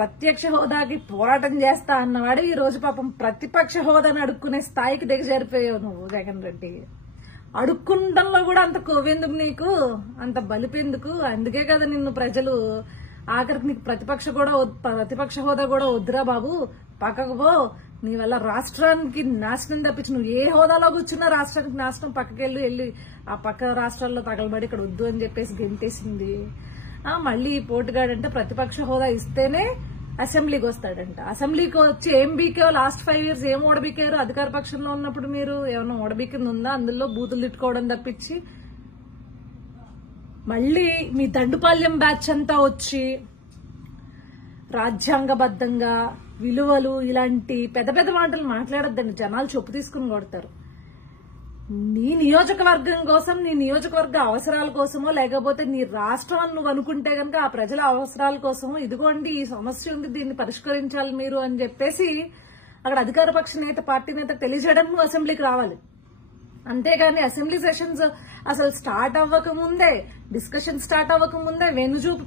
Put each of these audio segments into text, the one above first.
ప్రత్యక్ష హోదాకి పోరాటం చేస్తా అన్నవాడు ఈ రోజు పాపం ప్రతిపక్ష హోదాని అడుక్కునే స్థాయికి దిగజారిపోయావు నువ్వు జగన్ రెడ్డి. అడుక్కుంటంలో కూడా అంత కొవ్వెందుకు నీకు, అంత బలిపెందుకు? అందుకే కదా నిన్ను ప్రజలు ఆఖరికి నీకు ప్రతిపక్ష హోదా కూడా వద్దురా బాబు, పక్కకు పో, నీ వల్ల రాష్ట్రానికి నాశనం తప్పించి నువ్వు ఏ హోదాలో కూర్చున్నా రాష్ట్రానికి నాశనం, పక్కకెళ్ళి ఆ పక్క రాష్ట్రాల్లో తగలబడి ఇక్కడ వద్దు అని చెప్పేసి గెంటేసింది. మళ్ళీ పోటుగాడంటే ప్రతిపక్ష హోదా ఇస్తేనే అసెంబ్లీకి వస్తాడంట. అసెంబ్లీకి వచ్చి ఏం బీకే లాస్ట్ 5 years ఏం ఓడబీకారు? అధికార పక్షంలో ఉన్నప్పుడు మీరు ఏమన్నా ఓడబీకింది ఉందా? అందులో బూతులు తిట్టుకోవడం తప్పించి మళ్ళీ మీ దండుపాల్యం బ్యాచ్ అంతా వచ్చి రాజ్యాంగబద్ధంగా విలువలు ఇలాంటి పెద్ద పెద్ద మాటలు మాట్లాడొద్దండి, జనాలు చొప్పు తీసుకుని కొడతారు. నీ నియోజకవర్గం కోసం, నీ నియోజకవర్గ అవసరాల కోసమో లేకపోతే నీ రాష్ట్రం అని నువ్వు అనుకుంటే కనుక ఆ ప్రజల అవసరాల కోసమో ఇదిగోండి ఈ సమస్య ఉంది, దీన్ని పరిష్కరించాలి మీరు అని చెప్పేసి అక్కడ అధికార పక్ష నేత పార్టీ నేత తెలియజేయడానికి నువ్వు అసెంబ్లీకి రావాలి. అంతేగాని అసెంబ్లీ సెషన్స్ అసలు స్టార్ట్ అవ్వకముందే, డిస్కషన్ స్టార్ట్ అవ్వకముందే వెనుజూపు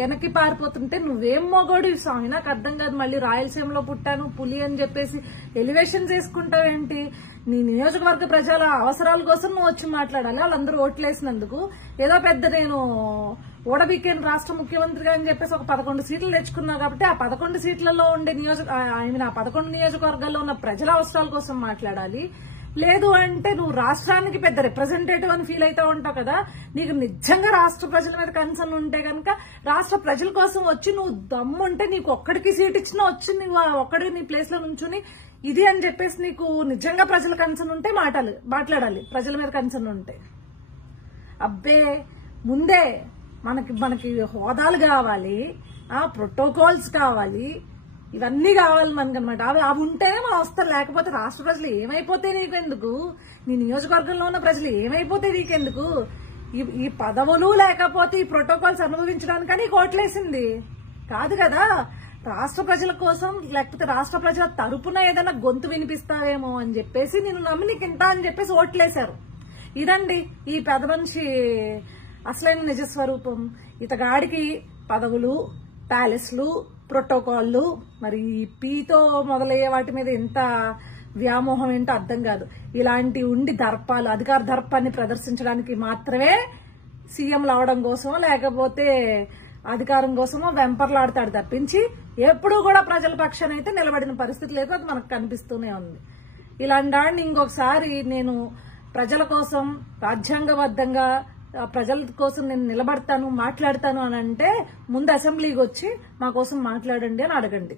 వెనక్కి పారిపోతుంటే నువ్వేం మొగోడు స్వామి, నాకు అర్థం కాదు. మళ్ళీ రాయలసీమలో పుట్టాను పులి అని చెప్పేసి ఎలివేషన్ చేసుకుంటావేంటి? నీ నియోజకవర్గ ప్రజల అవసరాల కోసం నువ్వు వచ్చి మాట్లాడాలి. వాళ్ళందరూ ఓట్లేసినందుకు ఏదో పెద్ద నేను ఓడబీకేన్ రాష్ట్ర ముఖ్యమంత్రిగా అని చెప్పేసి ఒక 11 సీట్లు తెచ్చుకున్నావు కాబట్టి ఆ 11 సీట్లలో ఉండే ఆ 11 నియోజకవర్గాల్లో ఉన్న ప్రజల అవసరాల కోసం మాట్లాడాలి. లేదు అంటే నువ్వు రాష్ట్రానికి పెద్ద రిప్రజెంటేటివ్ అని ఫీల్ అవుతా ఉంటావు కదా. నీకు నిజంగా రాష్ట్ర ప్రజల మీద కన్సర్న్ ఉంటే కనుక రాష్ట్ర ప్రజల కోసం వచ్చి నువ్వు దమ్ముంటే నీకు ఒక్కడికి సీట్ ఇచ్చినా వచ్చి నువ్వు ఒక్కడికి నీ ప్లేస్ లో నుంచుని ఇది అని చెప్పేసి నీకు నిజంగా ప్రజల కన్సర్న్ ఉంటే మాట్లాడాలి. ప్రజల మీద కన్సర్న్ ఉంటే అబ్బే ముందే మనకి హోదాలు కావాలి, ప్రోటోకాల్స్ కావాలి, ఇవన్నీ కావాలి మనకు అనమాట. అవి ఉంటేనే మనం వస్తాం. లేకపోతే రాష్ట్ర ప్రజలు ఏమైపోతే నీకెందుకు, నీ నియోజకవర్గంలో ఉన్న ప్రజలు ఏమైపోతే నీకెందుకు? ఈ పదవులు లేకపోతే ఈ ప్రోటోకాల్స్ అనుభవించడానికని ఓట్లేసింది కాదు కదా. రాష్ట్ర ప్రజల కోసం లేకపోతే రాష్ట్ర ప్రజల తరపున ఏదైనా గొంతు వినిపిస్తావేమో అని చెప్పేసి నేను నమ్మి నీకు ఇంత అని చెప్పేసి ఓట్లేశారు. ఇదండి ఈ పెద్ద మనిషి అసలైన నిజస్వరూపం. ఇతగాడికి పదవులు, ప్యాలెస్లు, ప్రోటోకాల్లు, మరి పీతో మొదలయ్యే వాటి మీద ఎంత వ్యామోహం ఏంటో అర్థం కాదు. ఇలాంటి ఉండి దర్పాలు, అధికార దర్పాన్ని ప్రదర్శించడానికి మాత్రమే సీఎంలు అవడం కోసమో లేకపోతే అధికారం కోసమో వెంపర్లాడతాడు తప్పించి ఎప్పుడూ కూడా ప్రజల పక్షాన అయితే నిలబడిన పరిస్థితి లేదు. అది మనకు కనిపిస్తూనే ఉంది. ఇలాంటి వాడిని ఇంకొకసారి నేను ప్రజల కోసం రాజ్యాంగబద్ధంగా ప్రజల కోసం నేను నిలబడతాను, మాట్లాడతాను అని అంటే ముందు అసెంబ్లీకి వచ్చి మా కోసం మాట్లాడండి అని అడగండి.